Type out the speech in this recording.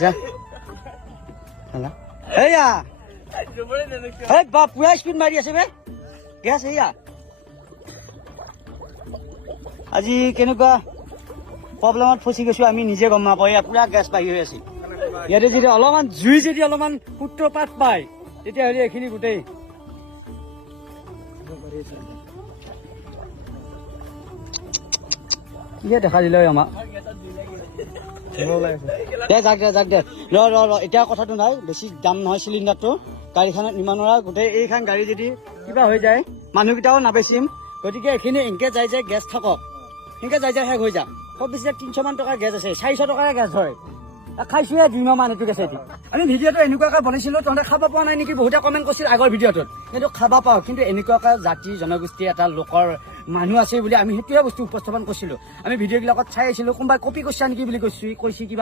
যা এয়া এই বাপ পুৰা স্পীড মাৰি আছে বে গেছ এয়া আজি কেনেকুৱা প্ৰব্লেমত ফচি গৈছো আমি নিজে গম নাপাওঁ এয়া পুৰা গেছ বাঢ়ি হৈ আছে ইয়াতে যদি অলপমান জুই যদি অলপমান সূত্ৰপাত পায় তেতিয়াহ'লে এইখিনি গোটেই কিহে দেখা দিলে আমাক দে যাক দে ৰ এতিয়া কথাটো নাই বেছি দাম নহয় চিলিণ্ডাৰটো গাড়ীখনত নিব নোৱাৰা গোটেই এইখন গাড়ী যদি কিবা হৈ যায় মানুহকেইটাও নাবেচিম গতিকে এইখিনি এনেকে যাই যে গেছ থাকক এনেকে যাই শেষ হৈ যাম খুব বেছি 300 মান টকাৰ গেছ আছে 400 টকাৰে গেছ হয় খাইছোহে 2 মাহ মান এইটো গেছ এটি আমি ভিডিঅ'টো এনেকুৱাকৈ বনাইছিলোঁ তহঁতে খাব পোৱা নাই নেকি বহুতে কমেণ্ট কৰিছিল আগৰ ভিডিঅ'টোত কিন্তু খাব পাওঁ কিন্তু এনেকুৱাকৈ জাতি জনগোষ্ঠী এটা লোকৰ মানুহ আছে বুলি আমি সেইটোৱে বস্তু উপস্থাপন কৰিছিলোঁ আমি ভিডিঅ'বিলাকত চাই আছিলোঁ কোনোবাই কপি কৰিছা নেকি বুলি কৈছে কিবা